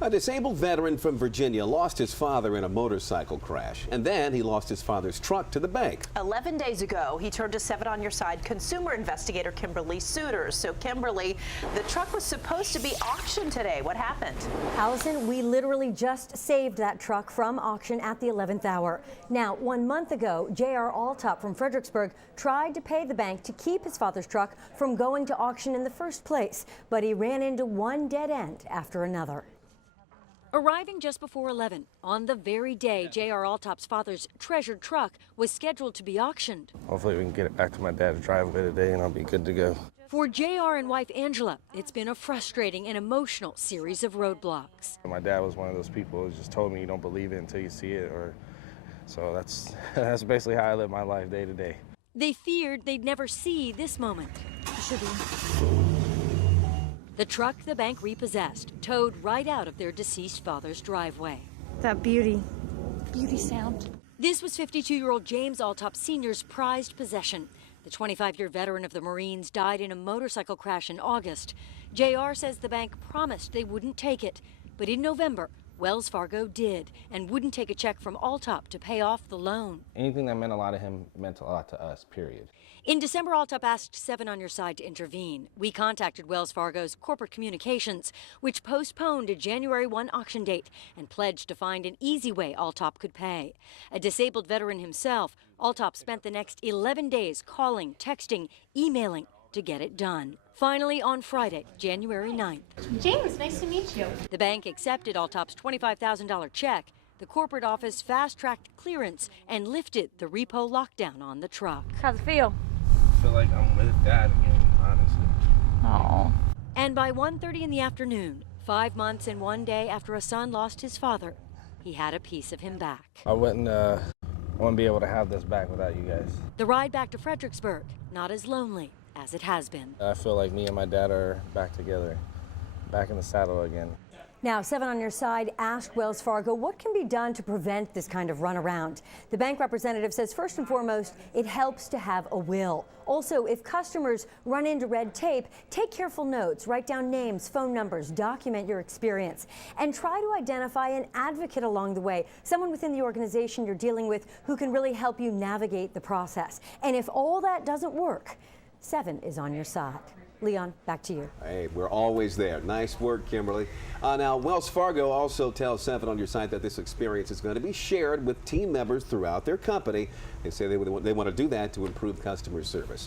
A disabled veteran from Virginia lost his father in a motorcycle crash, and then he lost his father's truck to the bank. 11 days ago, he turned to 7 on Your Side consumer investigator Kimberly Suiters. So, Kimberly, the truck was supposed to be auctioned today. What happened? Allison, we literally just saved that truck from auction at the 11th hour. Now, 1 month ago, J.R. Altop from Fredericksburg tried to pay the bank to keep his father's truck from going to auction in the first place, but he ran into one dead end after another. Arriving just before 11, on the very day J.R. Altop's father's treasured truck was scheduled to be auctioned. Hopefully we can get it back to my dad's driveway today and I'll be good to go. For J.R. and wife Angela, it's been a frustrating and emotional series of roadblocks. My dad was one of those people who just told me you don't believe it until you see it, so that's basically how I live my life day to day. They feared they'd never see this moment. The truck the bank repossessed, towed right out of their deceased father's driveway. That beauty sound. This was 52-year-old James Altop Sr.'s prized possession. The 25-year veteran of the Marines died in a motorcycle crash in August. JR says the bank promised they wouldn't take it, but in November, Wells Fargo did and wouldn't take a check from Altop to pay off the loan. Anything that meant a lot to him meant a lot to us, period. In December, Altop asked 7 on Your Side to intervene. We contacted Wells Fargo's corporate communications, which postponed a January 1 auction date and pledged to find an easy way Altop could pay. A disabled veteran himself, Altop spent the next 11 days calling, texting, emailing to get it done. Finally, on Friday, January 9th. James, nice to meet you. The bank accepted Altop's $25,000 check. The corporate office fast-tracked clearance and lifted the repo lockdown on the truck. How's it feel? I feel like I'm with Dad again, honestly. Oh. And by 1:30 in the afternoon, 5 months and 1 day after a son lost his father, he had a piece of him back. I wouldn't be able to have this back without you guys. The ride back to Fredericksburg, not as lonely as it has been. I feel like me and my dad are back together, back in the saddle again. Now, 7 on Your Side asked Wells Fargo what can be done to prevent this kind of runaround. The bank representative says first and foremost, it helps to have a will. Also, if customers run into red tape, take careful notes, write down names, phone numbers, document your experience, and try to identify an advocate along the way, someone within the organization you're dealing with who can really help you navigate the process. And if all that doesn't work, 7 is on your side. Leon, back to you. Hey, we're always there. Nice work, Kimberly. Now, Wells Fargo also tells 7 on Your Side that this experience is going to be shared with team members throughout their company. They say they want to do that to improve customer service.